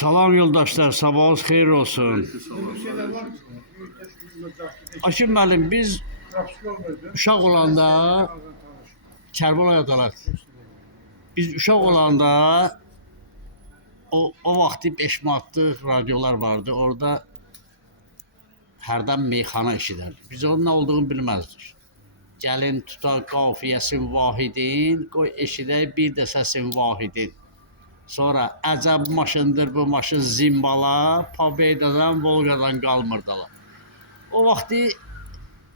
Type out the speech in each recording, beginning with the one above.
Salam yoldaşlar, sabahınız xeyir olsun. Aşım müəllim, biz uşaq olanda, Kərbəlayi Adalar, biz uşaq olanda o vaxtı 5 manatlıq radiolar vardı. Orada hərdən meyxana eşidərdik. Biz onun nə olduğunu bilməzdik. Gəlin tutaq qafiyəsin vahidin, qoy eşidək bir də səsin vahidin. Sonra əcəb maşındır bu maşın zimbala, Pobeda'dan, Volga'dan qalmırdılar. O vaxtı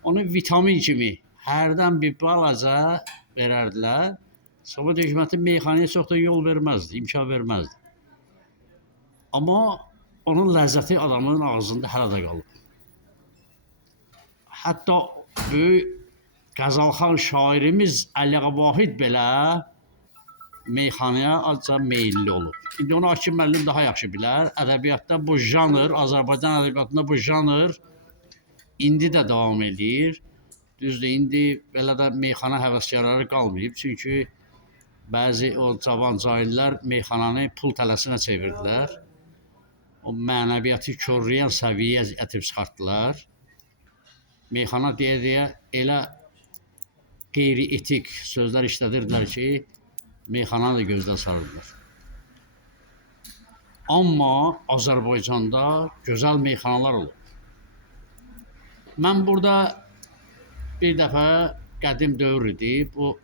onu vitamin kimi hərdən bir balaca verərdilər. Sovet hökuməti meyxanaya çox da yol verməzdi, imkan verməzdi. Amma onun ləzzəti adamın ağzında hələ də qalıb. Hətta böyük Qəzalxan şairimiz Əli Ağa Vahid belə meyxanaya azca meyilli olub. İndi onu Hakim müəllim daha yaxşı bilər. Ədəbiyyatda bu janr, Azərbaycan ədəbiyyatında bu janr indi də davam edir. Düzdür, indi belə də meyxana həvəskarları qalmayıb. Çünki bəzi o cavan cahillər meyxananı pul tələsinə çevirdilər. O mənəviyyatı körləyən səviyyəyə ətib çıxartdılar. Meyxana deyə elə qeyri-etik sözlər işlədirdilər ki, meyxananı da gözdən sarırdılar. Amma Azərbaycanda gözəl meyxanalar olub. Mən burada bir dəfə qədim dövr idi. Bu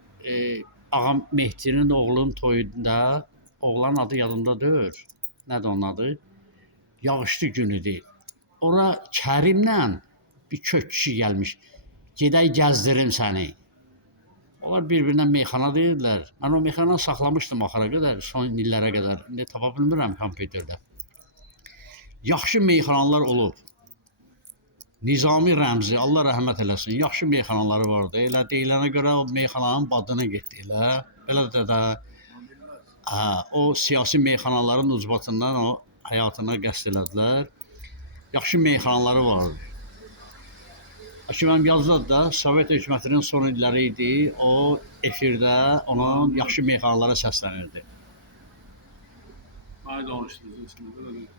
Ağam Mehdinin oğlunun toyunda, oğlanın adı yadımda deyil. Nədir onun adı? Yağışlı gün idi. Ora Kərimlə bir kök kişi gəlmiş. Gedək gəzdirim səni. Onlar bir-birindən meyxana deyirlər. Mən o meyxananı saxlamışdım axıra qədər, son illərə qədər. İndi tapa bilmirəm kompüterdə. Yaxşı meyxanalar olub. Nizami Rəmzi, Allah rəhmət eləsin, yaxşı meyxanaları vardı. Elə deyilənə görə o meyxananın badına getdi elə. Belə də o siyasi meyxanaların ucbatından o həyatına qəsd elədilər. Yaxşı meyxanaları vardı. Hakim yazdılar da, Sovet hökumətinin son illəri idi, o efirdə onun yaxşı meyxanalara səslənirdi.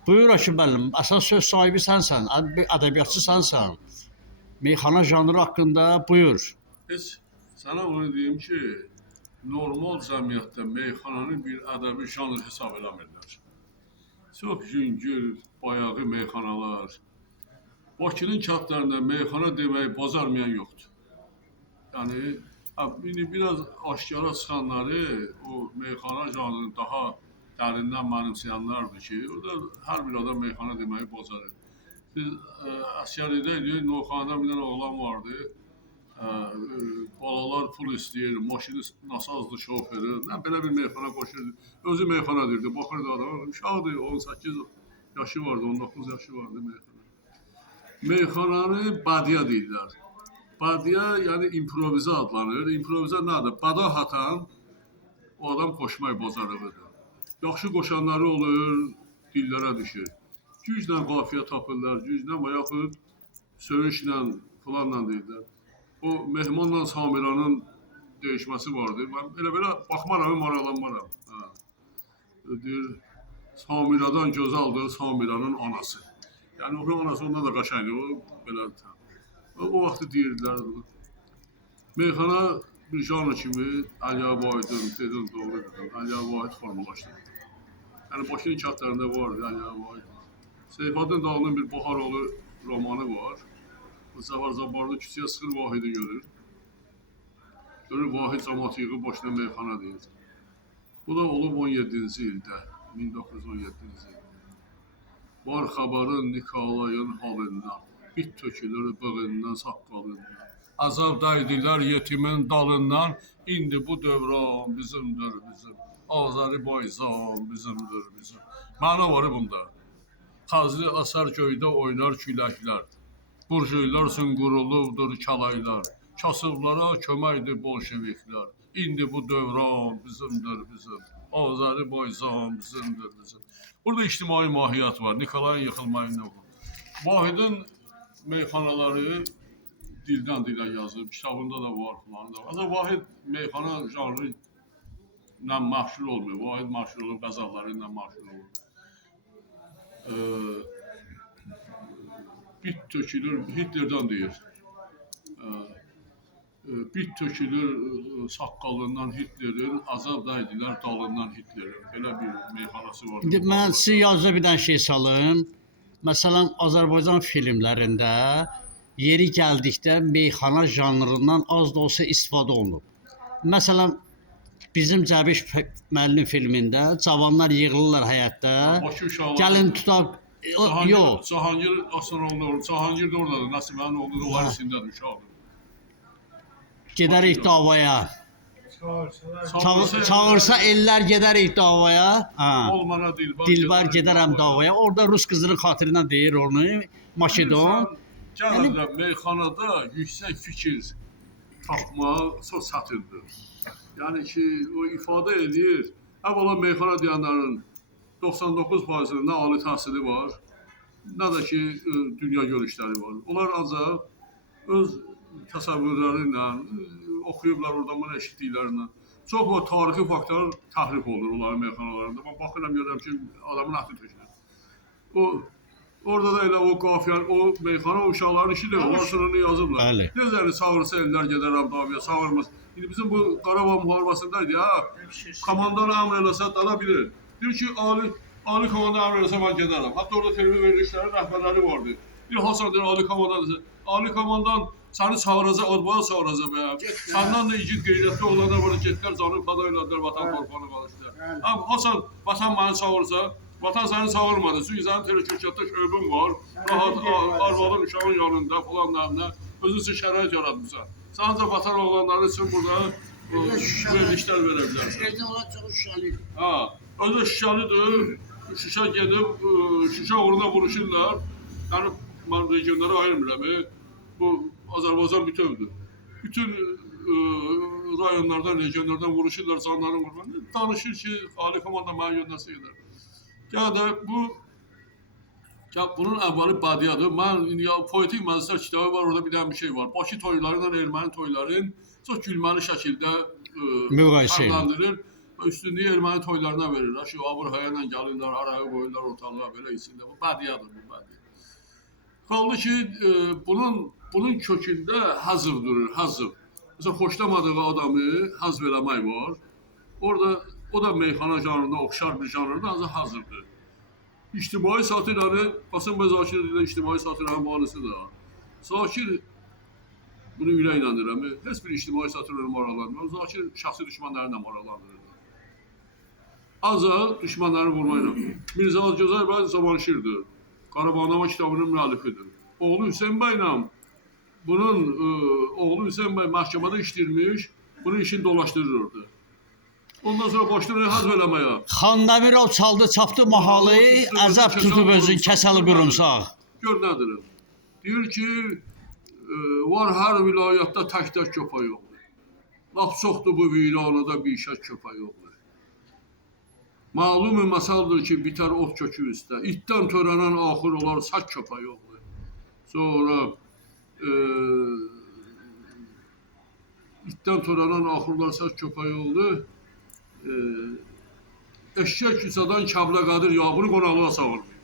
Buyur Hakim müəllim, əsas söz sahibi sənsən, ədəbiyyatçı sənsən. Meyxana janrı haqqında buyur. Heç sənə onu deyim ki, normal cəmiyyətdə meyxananı bir ədəbi janr hesab eləmirlər. Çox yüngül, bayağı meyxanalar. Bakının kəndlərində meyxana deməyi bacarmayan yoxdur. Yəni, biraz aşkara çıxanları, o meyxana janrını daha dərindən mənimsəyənlərdir ki, orada hər bir adam meyxana deməyi bacarır. Biz əsgərlikdə idik, Novxanada bir dənə oğlan vardı. Balalar pul istəyir, maşını nasazdı şoförü. Belə bir meyxana qoşurdu. Özü meyxana deyirdi, baxırdı adam. Uşaqdır, 18 yaşı vardı, 19 yaşı vardı meyxana. Meyxananı badiya deyirlər. Badiya, yəni improvizə adlanır. Improvizə nədir? Bada hatan o adam qoşmaq bacarığıdır. Yaxşı qoşanları olur, dillərə düşür. Güclə qafiyə tapırlar, güclə və yaxud söyüşlə, planla deyirlər. O Mehmanla Samiranın dəyişməsi vardır. Mən elə-belə baxmaram, maraqlanmaram. Deyir, Samiradan gözəldir Samiranın anası. Yəni, onun anası ondan da qaşaydı, o belədir. O vaxtı deyirdilər. Meyxana bir janr kimi Əli Ağa Vahidin, dedin doğru dedin, Əli Ağa Vahid formalaşdı. Yəni, Bakının kəndlərində vardı Əli Ağa Vahid. Seyfəddin Dağlı'nın bir Baharoğlu romanı var. Cəvar Zabarlı küçəyə sıxır Vahidi görür. Görür, Vahid cəmaatı yığıb başına meyxana deyir. Bu da olub 17-ci ildə, 1917-ci ildə. Var xəbərin Nikolayın halından, bit tökülür bığından, saqqalından. Azab dəydilər yetimin dalından, indi bu dövran bizimdir bizim. Azərbaycan bizimdir bizim. Məna var bunda. Xazli əsər göydə oynar küləklər. Burjuylar sınqurulubdur kalaylar. Kasıblara köməkdir bolşeviklər. İndi bu dövran bizimdir bizim. Azərbaycan bizimdir bizim. Burada ictimai mahiyyət var. Nikolayın yıxılmayında olur. Vahidin meyxanaları dildən dilə yazıb, kitabında da var falan da var. Ancaq Vahid meyxana janrı ilə məşhur olmuyor. Vahid məşhur olur, qəzəlləri ilə məşhur olur. bit tökülür, Hitlerdən deyir. Bit tökülür saqqalından Hitlerin, azad edirlər dalından Hitlerin. Belə bir meyxanası var. İndi mən sizin yazıda bir dənə şey salım. Məsələn, Azərbaycan filmlərində yeri gəldikdə meyxana janrından az da olsa istifadə olunub. Məsələn, bizim Cəbiş müəllim filmində cavanlar yığılırlar həyətdə. Bakı uşaqları. Gəlin tutaq. Yox. Cahangir aslanında olur. Cahangir də oradadır. Nəsibənin oğlu da varisindədir uşaqdır. Gedərik davaya. Çağırsa ellər gedərik davaya. Olmana Dilbar gedərəm davaya. Orada rus qızının xatirinə deyir onu. Makedon. Gəlirlər meyxanada yüksək fikir tapmaq çox çətindir. Yəni ki, o ifadə edir. Əvvəla meyxana deyənlərin 99%-nin nə ali təhsili var, nə də ki, dünya görüşləri var. Onlar ancaq öz təsəvvürləri ilə, oxuyublar orada bunu eşitdiklərindən. Çox o tarixi faktlar təhrif olur onların meyxanalarında. Mən baxıram, görürəm ki, adamın əhli tökülür. Orada da elə o qafiyə, o meyxana uşaqların işi deyil, onlar sonra yazıblar. Necələri çağırsa ellər gedərəm davaya, çağırmaz. İndi bizim bu Qarabağ müharibəsindəydi ya, komandan əmr eləsə dala bilir. Deyir ki, ali komandan əmr eləsə mən gedərəm. Hətta orada televizyon verilişlərin rəhbərləri vardı. Bir Hasan deyir, ali komandan desə, ali komandan səni çağıracaq, odbaya çağıracaq bəyəm. Səndən də igid qeyrətli olanlar var, getdilər, canı fada elədirlər, vatan torpağını qalışdılar. Amma Hasan, vatan məni çağırsa, vatan səni çağırmadı. Çünki sənin telekökətdə şöbün var, rahat arvadın uşağın yanında falan nərinə özü üçün şərait yaratmışsan. Sən ancaq vatan oğlanları üçün burada verilişlər verə bilərsən. Evdə olan çox şüşəlidir. Özü şüşəlidir. Şüşə gedib, şüşə uğruna vuruşurlar. Yəni, mən regionlara ayırmıram. Bu Azərbaycan bütövdür. Bütün rayonlardan, regionlardan vuruşurlar, canların qurbanı. Danışır ki, ali komanda mənə göndərsə gedər. Bunun əvvəli badiyadır. Mən poetik mənzillər kitabı var, orada bir dənə bir şey var. Bakı toyları ilə erməni toyların çox gülməli şəkildə adlandırır. Üstünlüyü erməni toylarına verir. Şu Aburhaya ilə gəlirlər, araya qoyurlar ortalığa belə içində. Bu badiyadır, bu badiya. Qaldı ki, bunun kökündə hazır durur, hazır. Mesela xoşlamadığı adamı hazv eləmək var. Orada o da meyxana janrında, oxşar bir janrında ancaq hazırdır. İctimai satirləri, Qasım bəy Zakir ilə ictimai satirlərin mühanisidir. Zakir, bunu ürəklə deyirəm, heç bir ictimai satirləri maraqlanmır. Zakir şəxsi düşmənlərinlə maraqlanırdı. Ancaq düşmənləri vurmayla. Mirzə Gözəl bəy Zamanşirdir. Qarabağnama kitabının müəllifidir. Oğlu Hüseyin bəylə, bunun oğlu Hüseyin bəy məhkəmədə işləyirmiş, bunun işini dolaşdırırdı. Ondan sonra başladı hazv eləməyə. Xandamirov çaldı, çapdı mahalı, əzab tutub özün kəsəli qurumsaq. Gör nədir? Deyir ki, var hər vilayətdə tək-tək köpək yoxdur. Laf çoxdur bu viranədə bir şək köpək yoxdur. Malum-u məsaldır ki, bitər ot kökü üstə. İtdən törənən axır olar sək köpək yoxdur. Sonra itdən törənən axırlar sək köpək yoxdur. Eşşək küçədən Kəblə Qadir bunu qonaqlığa çağırmayın.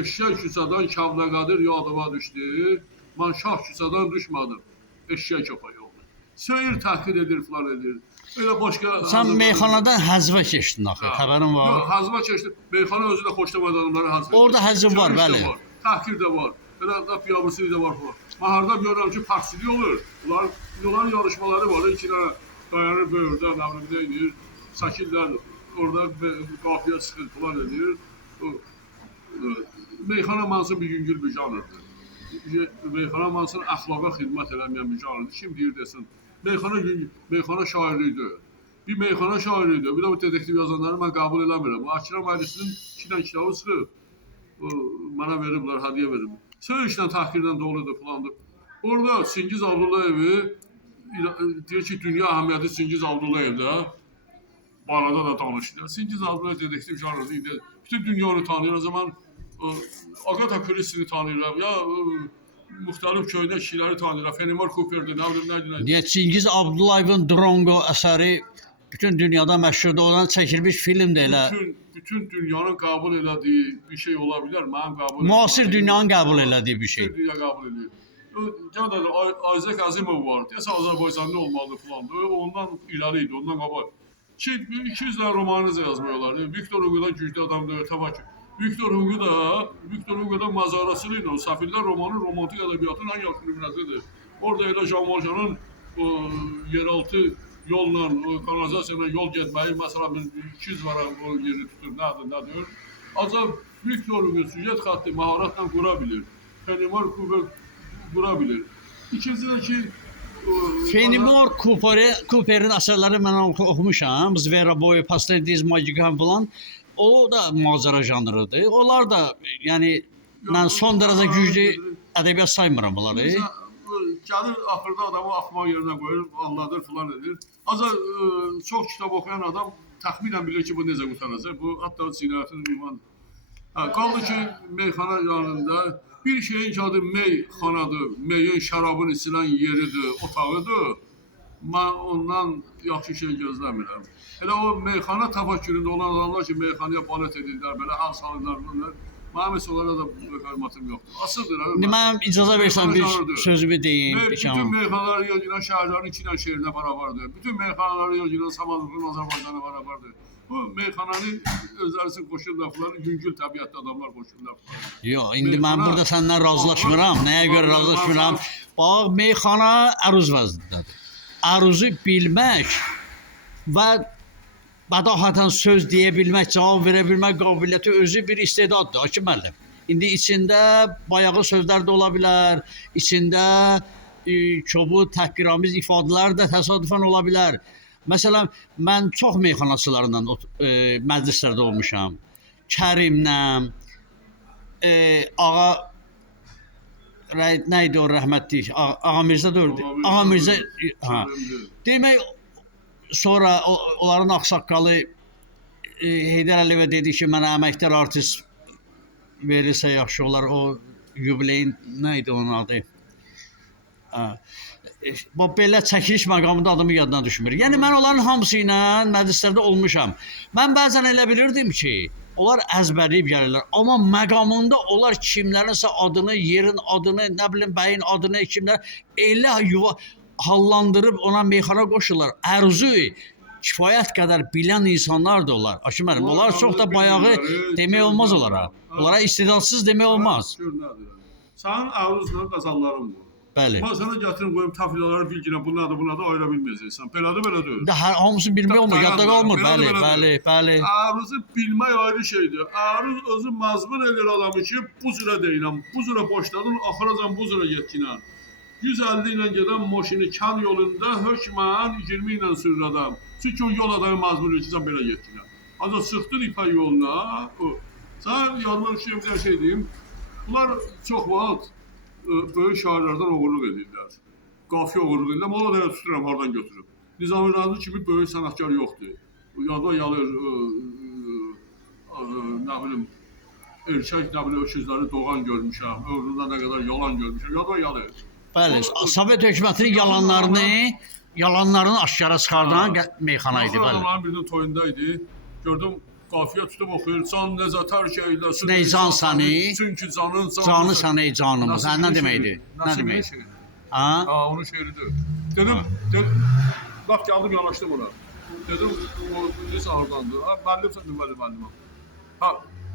Eşşək küçədən Kəblə Qadir yadıma düşdü. Mən şah küçədən düşmədim. Eşşək köpək yoxdur. Söyür təhqir edir, falan edir. Elə başqa... Sən meyxanadan həzvə keçdin axı, xəbərin var? Yox, həzvə keçdim. Meyxana özü də xoşlamayan adamları həzv edir. Orada həzv var, bəli. Təhqir də var. Elə piyabırsızlıq da var falan. Mən harada görürəm ki, partilik olur. Onların yarışmaları var. İki dənə dayanır böyürdə, nəvrimdə edir. Sakirlər orada qafiyə çıxır, falan edir. Meyxana mansın bir yüngül bir janrdır. Meyxana mansın əxlaqa xidmət eləməyən bir janrdır. Kim deyir desin, meyxana şairliyidir. Bir meyxana şairliyidir. Bir də bu detektiv yazanları mən qəbul eləmirəm. Akram Əlisinin 2 dənə kitabı çıxıb, mənə veriblər, hədiyyə veriblər. Söyüşlə, təhqirlə doludur, falandır. Orada Çingiz Abdullayevi deyir ki, dünya əhəmiyyəti Çingiz Abdullayevdə barada da danışılır. Çingiz Abdullayev detektiv janrıdır. Bütün dünyanı tanıyır. O zaman Agatha Christie'ni tanıyırlar. Ya müxtəlif köhnə kişiləri tanıyırlar. Fenimore Cooper'dir, nə bilim, nə. Niyə Çingiz Abdullayevin Drongo əsəri bütün dünyada məşhurdur, ondan çəkilmiş film də elə bütün dünyanın qəbul elədiyi bir şey ola bilər. Mənim qəbul Müasir dünyanın qəbul elədiyi bir şey. Bütün dünya qəbul edir. Canada Isaac Asimov var. Deyəsən Azərbaycanlı olmalı falandır. Ondan irəli idi, ondan qabaq. 200 dənə romanınızı yazmaq olardı. Victor Hugo'dan güclü adamdır, təbii ki. Victor Hugo'da mazarası ilə o Səfirlər romanı romantik ədəbiyyatın ən yaxşı nümunəsidir. Orada elə Jean Valjean'ın yeraltı yolla, kanalizasiya ilə yol getməyi, məsələn, 200 vara o yeri tutur, nədir? Ancaq Victor Hugo süjet xətti məharətlə qura bilir. Fenimore Cooper qura bilir. İkincisi ki, Fenimore Cooper'in əsərləri mən oxumuşam. Zvera Boy, Pasteldiz, Magikan falan. O da macera janrıdır. Onlar da yəni mən son dərəcə güclü ədəbiyyat saymıram bunları. Gəlir axırda adamı axmaq yerinə qoyur, anladır filan edir. Ancaq çox kitab oxuyan adam təxminən bilir ki, bu necə qurtaracaq. Bu hətta cinayətin ünvanıdır. Qaldı ki, meyxana yanında bir şeyin ki adı meyxanadır, meyin şərabın içilən yeridir, otağıdır. Mən ondan yaxşı şey gözləmirəm. Elə o meyxana təfəkküründə olan adamlar ki, meyxanaya balet edirlər, belə hal salırlar. Mənim heç onlara da hörmətim yoxdur. Asıldır. Mən icazə versən bir sözümü deyim. Bütün meyxanaları yolculan şəhərlərin 2 dənə şəhərinə bərabərdir. Bütün meyxanaları yolculan Samazlıqın Azərbaycana bərabərdir. Bu meyxananın özlərisi qoşurlar, yüngül təbiətli adamlar qoşurlar. Yox, indi mən burada səndən razılaşmıram. Nəyə görə razılaşmıram? Bax, meyxana əruz vəznindədir. Əruzu bilmək və bədahətən söz deyə bilmək, cavab verə bilmək qabiliyyəti özü bir istedaddır, Hakim müəllim. İndi içində bayağı sözlər də ola bilər, içində kobud, təhqiramiz ifadələr də təsadüfən ola bilər. Məsələn, mən çox meyxanaçılarından məclislərdə olmuşam. Kərimlə, Ağa nə idi o rəhmətlik? Ağa Mirzə də öldü. Ağa Mirzə, demək, sonra onların ağsaqqalı Heydər Əliyevə dedi ki, mənə əməkdar artist verirsə yaxşı olar. O yubileyin, nə idi onun adı? Belə çəkiliş məqamında adımı yaddan düşmür. Yəni, mən onların hamısı ilə məclislərdə olmuşam. Mən bəzən elə bilirdim ki, onlar əzbərləyib gəlirlər. Amma məqamında onlar kimlərinsə adını, yerin adını, nə bilim, bəyin adını, kimlər elə hallandırıb ona meyxana qoşurlar. Ərzu kifayət qədər bilən insanlardır onlar. Hakim müəllim, onlar çox da bayağı demək olmaz onlara. Onlara istedadsız demək olmaz. Sənin əruzla qazanların var. Bəli. Mən sənə gətirim qoyum tafilaları bilginə, bunlar da ayıra bilməyəcəksən. Belədir, belədir. Hamısını bilmək olmur, yadda qalmır. Bəli. Əruzu bilmək ayrı şeydir. Əruz özü məzmun edir adamı ki, bu cürə deyiləm, bu cürə boşladın, axıracan bu cürə getkinən. 150 ilə gedən maşını kan yolunda hökmən 20 ilə sürür adam. Çünki o yol adamı məzmun edir ki, sən belə getkinən. Ancaq çıxdın ipək yoluna, sən yadıma düşüyor bir şey deyim. Bunlar çox vaxt böyük şairlərdən oğurluq edirlər. Qafiyə oğurluq edirlər. Ona da tuturam, oradan götürüb. Nizami Razı kimi böyük sənətkar yoxdur. Yadva yalır, nə bilim, erkək, nə bilim, öküzləri doğan görmüşəm. Ömründə nə qədər yalan görmüşəm. Yadva yalır. Bəli, Sovet hökumətinin yalanlarını aşkara çıxardan meyxana idi. Onların birinin toyundaydı. Gördüm, qafiyə tutub oxuyur. Can necə tərk eyləsin. Ney can səni? Çünki canın canı səni ey canımız. Nə deməkdir? Nə deməkdir? Onun şeiridir. Dedim, bak geldim yanaşdım ona. Dedim, o necə hardandır? Müəllim sən müəlliməm.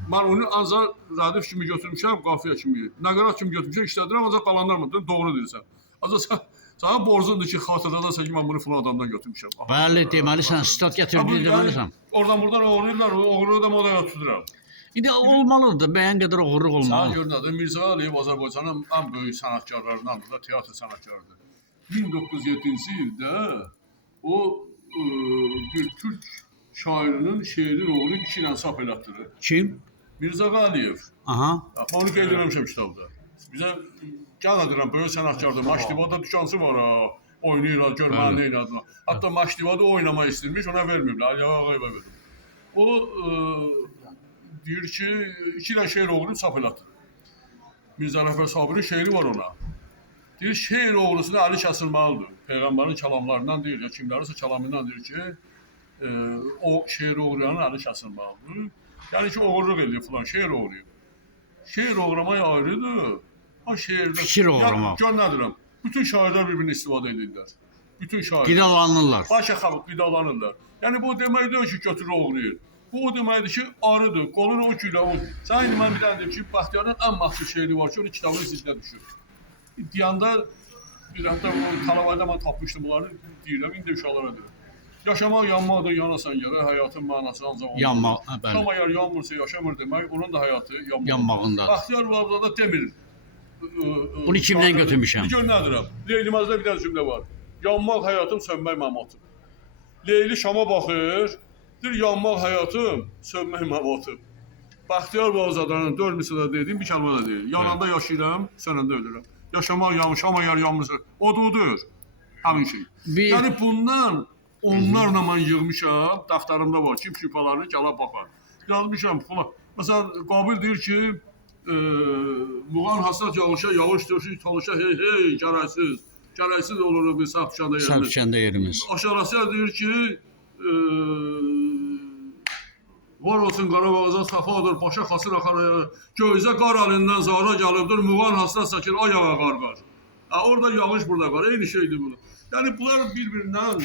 Mən onu ancaq radif kimi götürmüşəm, qafiyə kimi. Nəqarat kimi götürmüşəm, işlədirəm, ancaq qalanlar mı? Doğru deyirsən. Ancaq sana borcundur ki, xatırladasan ki, mən bunu filan adamdan götürmüşəm. Bəli, deməlisən, stat gətirdin deməlisən. Oradan buradan oğurlayırlar, oğurluğu da modaya tuturam. İndi olmalıdır, bəyən qədər oğurluq olmalı. Sana görün adı Mirzə Əliyev Azərbaycanın ən böyük sənətkarlarındandır da, teatr sənətkarıdır. 1907-ci ildə o bir Türk şairinin şeirin oğlu 2 ilə sap elətdirir. Kim? Mirzə Əliyev. Onu qeyd eləmişəm kitabda. Bizə gəl edirəm, böyük sənətkardır. Maştivada dükançı var, oynayırlar, görməli neynədir. Hətta Maştivada oynamaq istirmiş, ona verməyiblər. Əliyev Ağayevə verir. O deyir ki, 2 ilə şeir oğlunu sap elətdirir. Mirzə Rəhbər Sabirin şeiri var ona. Deyir, şeir oğlusuna əli kəsilməlidir. Peyğəmbərin kəlamlarından deyir ya, kimlərisə kəlamından deyir ki, o şeir oğlayanın əli kəsilməlidir. Yəni ki, oğurluq eləyir falan, şeir oğurlayır. Şeir oğurlamaq ayrıdır. Ha şeirdə Fikir oğurlamaq. Gör nə deyirəm? Bütün şairlər bir-birini istifadə edirlər. Bütün şairlər. Qidalanırlar. Başa xalq qidalanırlar. Yəni bu demək deyil ki, götürür oğurlayır. Bu o deməkdir ki, arıdır, qolur o gülə o. Sən indi mən bir dənə deyim ki, Bəxtiyarın ən məxsus şeiri var ki, onun kitabının içində düşür. Deyəndə bir hətta o Talavayda mən tapmışdım bunları, deyirəm, indi uşaqlara deyirəm. Yaşamaq yanmaqdır, yanasan yerə, həyatın mənası ancaq ondadır. Yanmaq, bəli. Amma əgər yanmırsa yaşamır demək, onun da həyatı Yanmağındadır. Bəxtiyar Vahabzadə da demir. Bunu kimdən götürmüşəm? Gör nə deyirəm? Leylimazda bir dənə cümlə var. Yanmaq həyatım, sönmək məmatım. Leyli Şama baxır, deyir yanmaq həyatım, sönmək məmatım. Bəxtiyar Vahabzadənin 4 misrada dediyim bir kəlmə də deyil. Yananda yaşayıram, sönəndə ölürəm. Yaşamaq yanmış, amma əgər yanmırsa, odur. Həmin şey. Yəni bundan onlarla mən yığmışam, dəftərimdə var, kim şübhələrini gəlib baxar. Yazmışam falan. Məsələn, Qabil deyir ki, Muğan hasat yağışa, yağış döşü çalışa, hey, gərəksiz olur bir sağ düşəndə yerimiz. Aşağısı deyir ki, var olsun Qarabağza safadır, başa xasır axaraya, göyzə qar əlindən zara gəlibdir, Muğan hasat sakir, ayağa qarqar. Orada yağış, burada qar, eyni şeydir bu. Yəni bunlar bir-birindən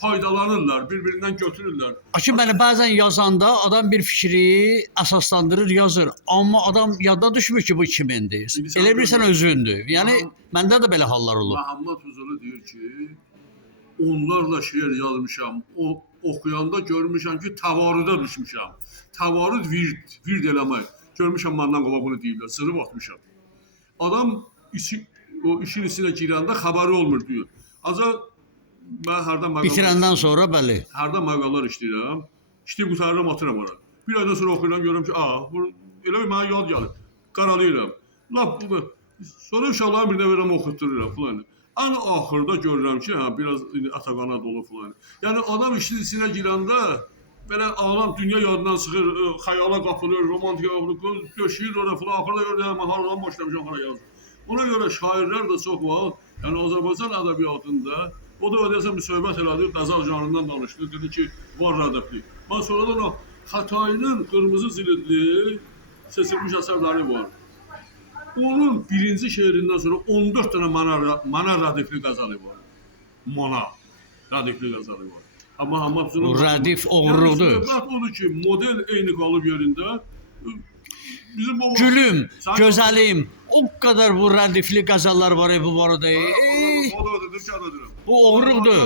faydalanırlar, bir-birindən götürürlər. Ki, mənə bəzən yazanda adam bir fikri əsaslandırır, yazır. Amma adam yadda düşmür ki, bu kimindir. Elə bilirsən özündür. Yəni, məndə də belə hallar olur. Məhəmməd Huzurlu deyir ki, onlarla şeir yazmışam, oxuyanda görmüşəm ki, təvarüdə düşmüşəm. Təvarüd vird eləmək. Görmüşəm, məndən qova bunu deyirlər, sırıb atmışam. Adam o işin içinə girəndə xəbəri olmur, deyir. Ancaq mən hərdən bitirəndən sonra bəli. Hərdən məqalar işləyirəm. İşləyib qurtarıram, atıram ora. Bir aydan sonra oxuyuram, görürəm ki, elə bir mənə yad gəlir. Qaralayıram. Sonra uşaqların birinə verirəm, oxutdururam falan. Ən axırda görürəm ki, biraz ataqana dolu falan. Yəni adam işin içinə girəndə belə ağlam dünya yadından çıxır, xəyala qapılır, romantika qapılır, döşəyir ora falan. Axırda görürəm, haradan başlamışam, hara yazdım. Ona görə şairlər də çox var. Yəni Azərbaycan ədəbiyyatında o da ödəsən bir söhbət elədi, qəzal janrından danışdı, dedi ki, var rədəfli. Mən sonradan o Xatayının qırmızı zilidli seçilmiş əsərləri var. Onun birinci şeirindən sonra 14 dənə mana rədifli qəzalı var. Mana rədifli qəzalı var. Amma o rədif oğurluqdur. Söhbət odur ki, model eyni qalıb yerində. Gülüm, gözəlim, o qədər bu rədifli qəzallar var bu barədə. Bu oğurluqdur.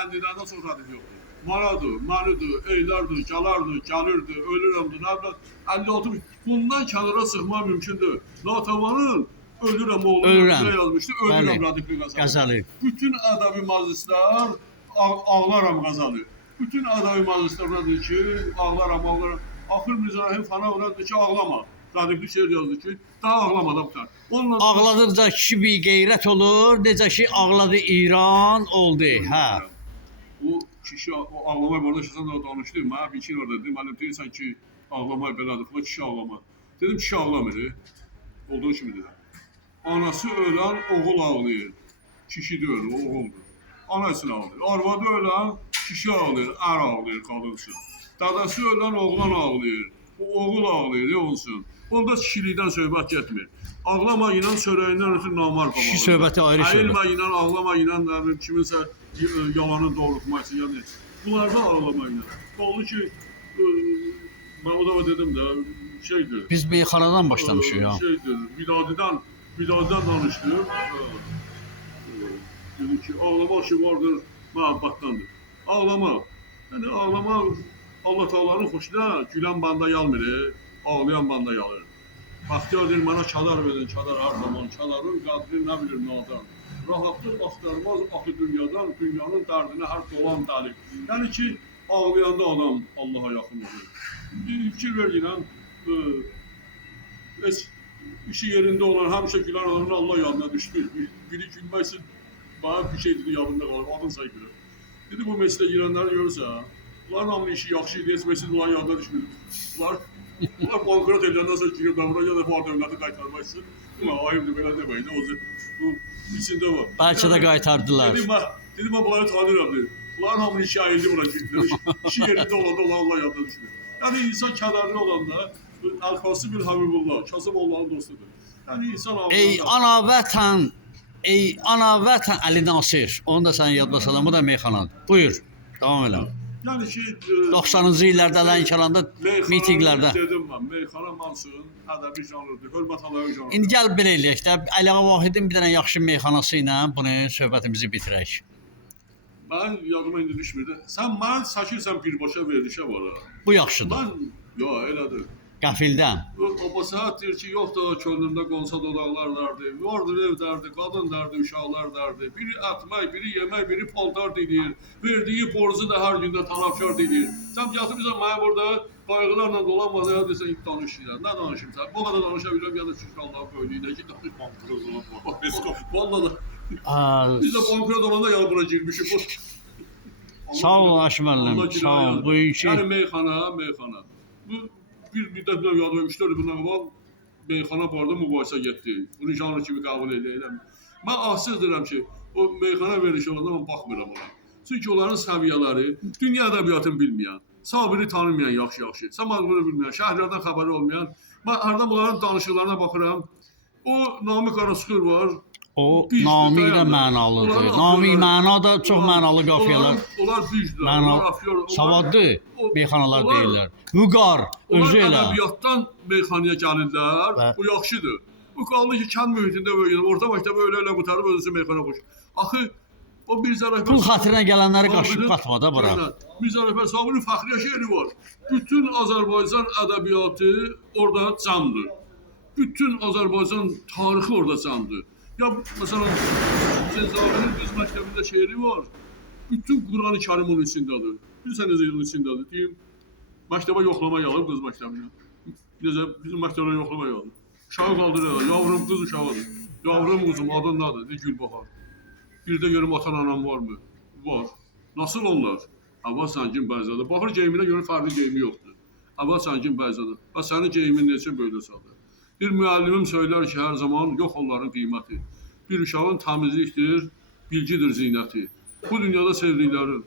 Əndilərdən çox rədif yoxdur. Manadır, manidir, eylərdir, gələrdir, gəlirdir, ölürəmdir, nə bilə, 56. Bundan kənara çıxmaq mümkündür. Natavanın ölürəm oğlum, nə yazmışdı, ölürəm rədifli qəzalı. Bütün ədəbi məclislər ağlaram qəzalı. Bütün ədəbi məclislərdir ki, ağlaram. Axır Mirzərahim Fana oradır ki, ağlama. Rədifli şeir yazdı ki, daha ağlama da tutar. Ağladıqca kişi bir qeyrət olur, necə ki, ağladı İran oldu. Hə. O kişi ağlamaq orada şəsən də danışdı. Mənə bir iki orada dedim, mənim deyirsən ki, ağlamaq belədir, falan kişi ağlamaz. Dedim, kişi ağlamır. Olduğu kimi dedim. Anası ölən oğul ağlayır. Kişi deyil, o oğuldur. Anasını ağlayır. Arvadı ölən kişi ağlayır, ər ağlayır, qadınsın. Dadası ölən oğlan ağlayır. O oğul ağlayır, ne olsun. Onda kişilikdən söhbət getmir. Ağlama ilə çörəyindən ötürü namar qamalıdır. Kişi söhbəti ayrı söhbət. Əyilmə ilə, ağlama ilə, kiminsə yalanı doğrultmaq üçün, yəni bunlarda ağlama ilə. Oldu ki, mən o da dedim də, şeydir. Biz meyxanadan başlamışıq ya. Şeydir, Vidadidən danışdım. Dedi ki, ağlamaq ki vardır, məhəbbətdəndir. Ağlamaq, yəni ağlamaq Allah Taala'nın xoşuna gülən banda yalmır, ağlayan banda yalır. Bəxtiyar deyir, mənə kadar verin, kadar hər zaman, kadarın qədri nə bilir nadan. Rahatlıq axtarmaz axı dünyadan, dünyanın dərdinə hər dolan dəlik. Yəni ki, ağlayanda adam Allaha yaxın olur. Bir fikir verirəm, işi yerində olan, həmişə gülən adamın Allah yadına düşdür. Biri gülməksin, bana bir şey dedi, yadında qalır, adın sayılır. Dedi, bu məsələ girənləri görürsə, bunların hamının işi yaxşı idi, heç məsələ bunların yadına düşmür. Bunlar bankrot edəndən sonra girib da bura ya da bu dövləti qaytarmaq istəyir. Ayıbdır, belə deməkdir, bu içində var. Bəlkə də qaytardılar. Dedim, mən bunları tanıyıram, dedim. Bunların hamının işi ayıldı bura girdilər, işi yerində olanda Allah yadına düşmür. Yani insan kədərli olanda, Alkası bir Habibullah, Kasımoğlu'nun dostudur. Yani insan Ey ana vətən, ey ana vətən Ali Nasir. Onu da sən yadda salam, bu da meyxanadır. Buyur, davam elə. Yani ki, 90-cı illərdə Lənkəranda mitinqlərdə. Dedim ben, meyxana Mansur'un ədəbi janrıdır, hörmət alayı janrıdır. İndi gəl belə eləyək də, Əli Ağa Vahidin bir dənə yaxşı meyxanası ilə bunu söhbətimizi bitirək. Ben yadıma indi düşmürdə. Sən mən çəkirsən birbaşa verilişə var ha. Bu yaxşıdır. Ben, ya elədir. Qəfildən. O saat deyir ki, yok da könlümdə qonsa dodaqlar derdi. Vardır ev derdi, qadın derdi, uşaqlar derdi. Biri atmak, biri yemək, biri paltar deyir. Verdiği borcu da hər gündə tarafkar deyir. Sən yatırsan mənə burada qayğılarla dolanmadı ya desən ilk danışırlar. Ne danışım sən? Bu kadar danışabiləm ya da çünki Allah böylüyünə ki, danışmam. Vallahi da. Biz de bankrat olanda ya buna girmişik. Sağ ol Haşim müəllim, sağ ol. Bu iki... Yani meyxana. Bu bir müddətdən yadı 3-4 bundan qabaq meyxana barda mübahisə getdi. Bunu janr kimi qəbul edirəm. Mən ahsızdıram ki, o meyxana verilişi olanda mən baxmıram ona. Çünki onların səviyyələri dünya ədəbiyyatını bilməyən, Sabiri tanımayan yaxşı. Səmadını bilməyən, şəhərlərdən xəbəri olmayan. Mən hərdən bunların danışıqlarına baxıram. O Namik Qarasıqır var. O nami ilə mənalıdır. Nami məna da çox mənalı qafiyalar. Onlar düzdür. Savadlı meyxanalar deyirlər. Vüqar, özü elə. elə. Ədəbiyyatdan meyxanaya gəlirlər. Bu yaxşıdır. Bu qaldı ki, kənd mühitində böyüyür. Orta məktəbə elə qutarıb özü meyxana qoş. Axı o bir zərəfə... Pul xatirinə gələnləri qaşıb qatma da bura. Bir zərəfə Sabir'in Fəxriyə şeiri var. Bütün Azərbaycan ədəbiyyatı orada candır. Bütün Azərbaycan tarixi orada candır. Ya mesela Cezavi'nin Qız Məktəbində şeiri var. Bütün Kur'an-ı Kerim onun içindədir. Bilirsən necə onun içindədir? Deyim, məktəbə yoxlama yalıb Qız Məktəbinə. Necə bizim məktəbə yoxlama yalıb. Uşağı qaldırırlar. Yavrum qız uşağıdır. Yavrum qızım adın nədir? De Gülbahar. Bir də görüm atan anam var mı? Var. Nasıl onlar? Hava Səngin Bəyzadə. Baxır geyiminə görə fərqli geyimi yoxdur. Hava Səngin Bəyzadə. Və sənin geyimin neçə böyle sadır? Bir müəllimim söylər ki, hər zaman yox onların qiyməti. Bir uşağın təmizlikdir, bilgidir zinəti. Bu dünyada sevdiklərin,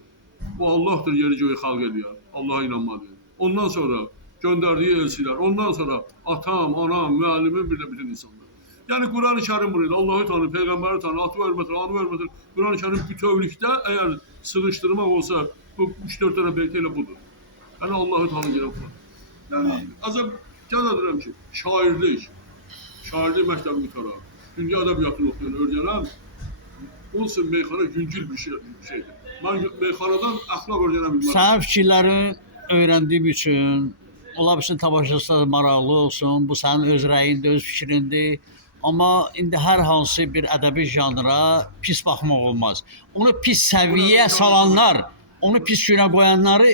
o Allahdır yeri göğü xalq eləyər. Allah'a inanmadı. Ondan sonra göndərdiyi elçilər, ondan sonra atam, anam, müəllimim, bir də bütün insanlar. Yəni Kur'an-ı Kerim buraydı. Allah'ı tanır, Peyğəmbəri tanır, atı hörmətir, anı hörmətir. Kur'an-ı Kerim bütövlükdə əgər sığışdırmaq olsa, bu 3-4 dənə beyt elə budur. Yəni Allah'ı tanır gələn falan. Yəni Azərbaycan deyirəm ki, şairlik məktəbi qutarar. Dünya ədəbiyyatını oxuyan, öyrənən, olsun meyxana yüngül bir şeydir. Mən meyxanadan əxlaq öyrənə bilmərəm. Sənin fikirlərini öyrəndiyim üçün, ola bilsin tamaşaçılar maraqlı olsun, bu sənin öz rəyindir, öz fikrindir. Amma indi hər hansı bir ədəbi janra pis baxmaq olmaz. Onu pis səviyyəyə salanlar, onu pis günə qoyanları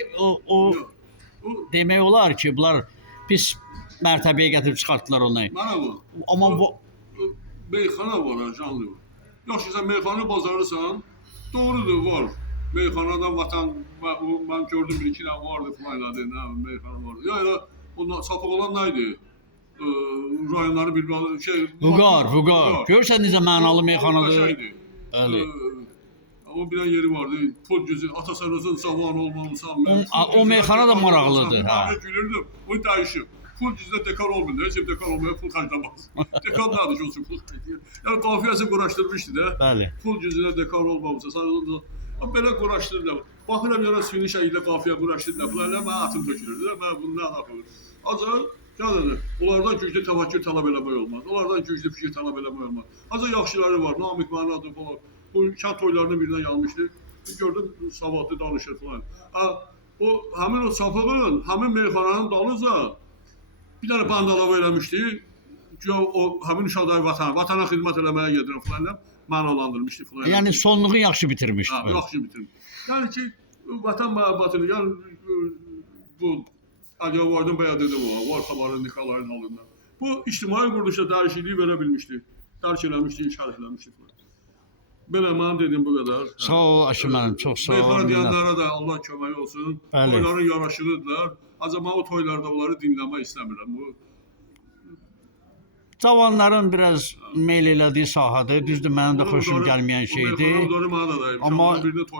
demək olar ki, bunlar pis mərtəbəyə gətirib çıxartdılar onu. Mənə bu. Amma bu meyxana var, janrı var. Yaxşı, sən meyxanı bazarırsan, doğrudur, var. Meyxanada vatan, mən gördüm bir-iki dənə vardı falan elədi, meyxana vardı. Ya elə, ondan sapıq olan nə idi? Rayonları bir şey... Vüqar. Görürsən necə mənalı meyxanadır? Bəli. O bir yeri vardı, pul gücü, Atasarrafın zamanı olmalısan. O meyxana da maraqlıdır. Ben gülürdüm, o dəyişib. Pul gücüdə dekor olmuyor, heç dekor olmuyor, pul xərcləmez. Dekor nədir ki, olsun pul xərcləmez. Yəni qafiyəsi quraşdırmışdı da. Bəli. Pul gücüdə dekor olmamışsa, sadəcə belə quraşdırırlar. Baxıram yana süni şəkildə qafiyə quraşdırırlar. Bunlar mən atım tökülürdü, mən bundan axılır. Ancaq Canlıdır. Onlardan güclü təfəkkür tələb eləmək olmaz. Onlardan güclü fikir tələb eləmək olmaz. Ancaq yaxşıları var. Namik Mənadır falan. Bu kənd toylarının birindən gəlmişdi. Gördüm savadlı danışır falan. O həmin o sapığın, həmin meyxananın dalınca bir dənə bandalava eləmişdi. O həmin uşaqları vatana xidmət eləməyə gedirəm falan. Mənalandırmışdı falan. Yəni sonluğu yaxşı bitirmişdi. Yaxşı bitirmiş. Yəni ki, vatan məhəbbətini, yəni bu Aliyə Vardın bəyə dedi bu, var xabarın nikaların halından. Bu ictimai quruluşda dəyişikliyi verə bilmişdi. Dərk eləmişdi, şərh eləmişdi. Belə mənim dediyim bu qədər. Sağ ol Aşım mənim, çox sağ ol. Meyxana deyənlərə də Allah kömək olsun. Toyların yaraşıqlıdırlar. Ancaq mən o toylarda onları dinləmək istəmirəm. Cavanların biraz meyl elədiyi sahədir. Düzdür, mənim də xoşum gəlməyən şeydir. Amma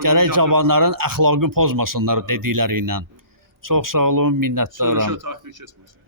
gərək cavanların əxlaqını pozmasınlar dedikləri ilə. Çox sağ olun, Söyüşə minnətdaram. taxir keçməsin.